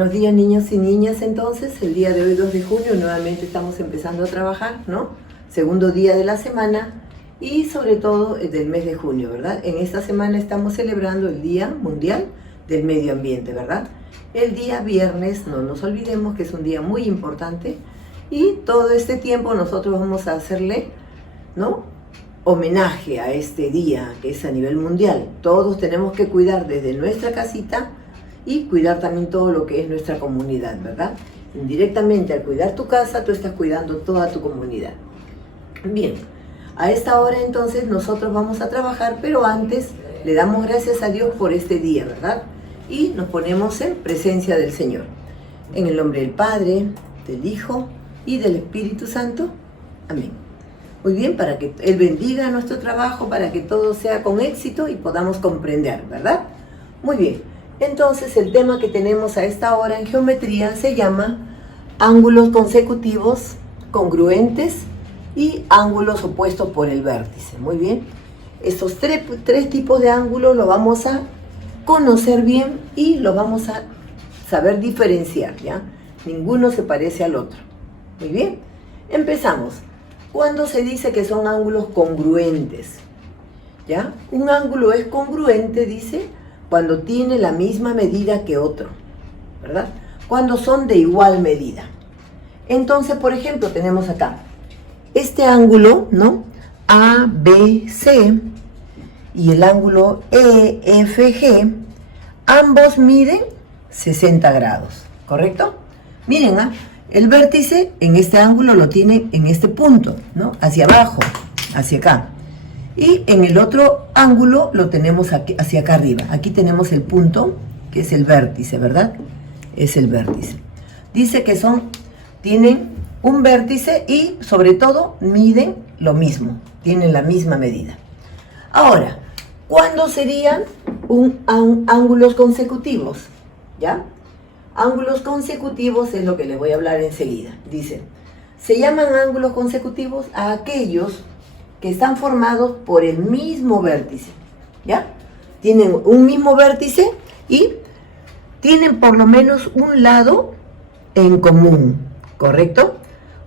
Buenos días, niños y niñas. Entonces, el día de hoy, 2 de junio, nuevamente estamos empezando a trabajar, ¿no? Segundo día de la semana y sobre todo del mes de junio, ¿verdad? En esta semana estamos celebrando el Día Mundial del Medio Ambiente, ¿verdad? El día viernes, no nos olvidemos que es un día muy importante y todo este tiempo nosotros vamos a hacerle, ¿no?, homenaje a este día que es a nivel mundial. Todos tenemos que cuidar desde nuestra casita y cuidar también todo lo que es nuestra comunidad, ¿verdad? Indirectamente, al cuidar tu casa, tú estás cuidando toda tu comunidad. Bien, a esta hora entonces nosotros vamos a trabajar, pero antes le damos gracias a Dios por este día, ¿verdad? Y nos ponemos en presencia del Señor. En el nombre del Padre, del Hijo y del Espíritu Santo. Amén. Muy bien, para que Él bendiga nuestro trabajo, para que todo sea con éxito y podamos comprender, ¿verdad? Muy bien. Entonces, el tema que tenemos a esta hora en geometría se llama ángulos consecutivos congruentes y ángulos opuestos por el vértice. Muy bien. Estos tres tipos de ángulos los vamos a conocer bien y los vamos a saber diferenciar, ¿ya? Ninguno se parece al otro. Muy bien. Empezamos. ¿Cuándo se dice que son ángulos congruentes? ¿Ya? Un ángulo es congruente, dice, cuando tiene la misma medida que otro, ¿verdad? Cuando son de igual medida. Entonces, por ejemplo, tenemos acá este ángulo, ¿no? ABC y el ángulo EFG, ambos miden 60 grados, ¿correcto? Miren, el vértice en este ángulo lo tiene en este punto, ¿no? Hacia abajo, hacia acá. Y en el otro ángulo lo tenemos aquí, hacia acá arriba. Aquí tenemos el punto, que es el vértice, ¿verdad? Es el vértice. Dice que tienen un vértice y sobre todo miden lo mismo, tienen la misma medida. Ahora, ¿cuándo serían ángulos consecutivos? ¿Ya? Ángulos consecutivos es lo que les voy a hablar enseguida. Dice, se llaman ángulos consecutivos a aquellos que están formados por el mismo vértice, ¿ya? Tienen un mismo vértice y tienen por lo menos un lado en común, ¿correcto?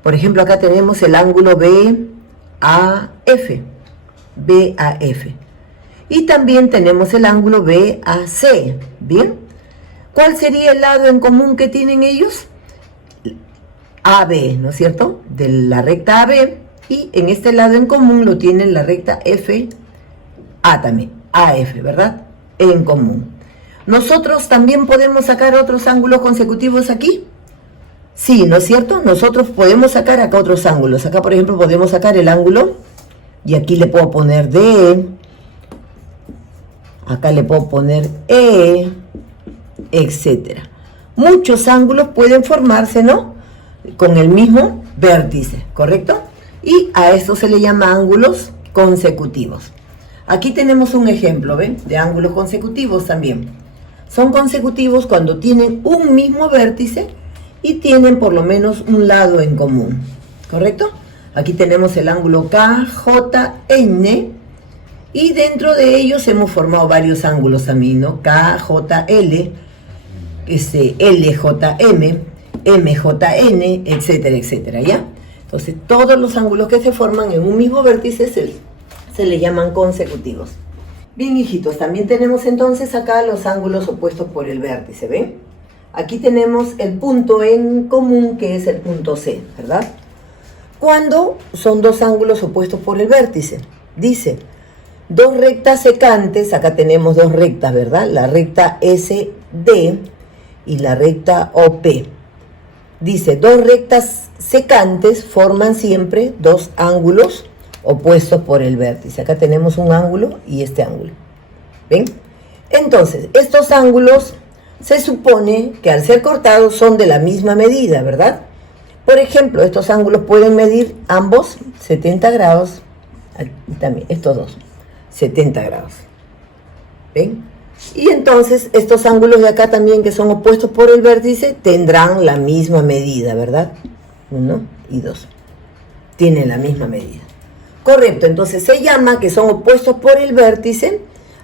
Por ejemplo, acá tenemos el ángulo BAF, y también tenemos el ángulo BAC, ¿bien? ¿Cuál sería el lado en común que tienen ellos? AB, ¿no es cierto? De la recta AB. Y en este lado en común lo tienen la recta FA también, AF, ¿verdad? En común. ¿Nosotros también podemos sacar otros ángulos consecutivos aquí? Sí, ¿no es cierto? Nosotros podemos sacar acá otros ángulos. Acá, por ejemplo, podemos sacar el ángulo, y aquí le puedo poner D, acá le puedo poner E, etcétera. Muchos ángulos pueden formarse, ¿no?, con el mismo vértice, ¿correcto? Y a esto se le llama ángulos consecutivos. Aquí tenemos un ejemplo, ¿ven?, de ángulos consecutivos también. Son consecutivos cuando tienen un mismo vértice y tienen por lo menos un lado en común, ¿correcto? Aquí tenemos el ángulo KJN y dentro de ellos hemos formado varios ángulos también, ¿no? KJL, LJM, MJN, etcétera, etcétera, ¿ya? Entonces, todos los ángulos que se forman en un mismo vértice se le llaman consecutivos. Bien, hijitos, también tenemos entonces acá los ángulos opuestos por el vértice, ¿ven? Aquí tenemos el punto en común, que es el punto C, ¿verdad? ¿Cuándo son dos ángulos opuestos por el vértice? Dice, dos rectas secantes, acá tenemos dos rectas, ¿verdad? La recta SD y la recta OP. Dice, dos rectas secantes forman siempre dos ángulos opuestos por el vértice. Acá tenemos un ángulo y este ángulo. ¿Ven? Entonces, estos ángulos se supone que al ser cortados son de la misma medida, ¿verdad? Por ejemplo, estos ángulos pueden medir ambos 70 grados. Y también estos dos, 70 grados. ¿Ven? Y entonces estos ángulos de acá también, que son opuestos por el vértice, tendrán la misma medida, ¿verdad? 1 y 2. Tienen la misma medida. Correcto, entonces se llama que son opuestos por el vértice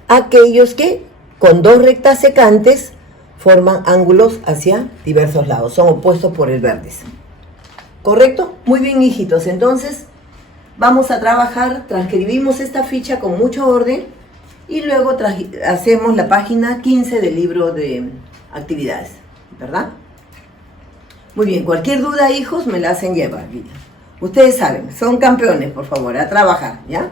aquellos que con dos rectas secantes forman ángulos hacia diversos lados, son opuestos por el vértice. ¿Correcto? Muy bien, hijitos. Entonces, vamos a trabajar, transcribimos esta ficha con mucho orden y luego hacemos la página 15 del libro de actividades, ¿verdad? Muy bien, cualquier duda, hijos, me la hacen llevar. Ustedes saben, son campeones, por favor, a trabajar, ¿ya?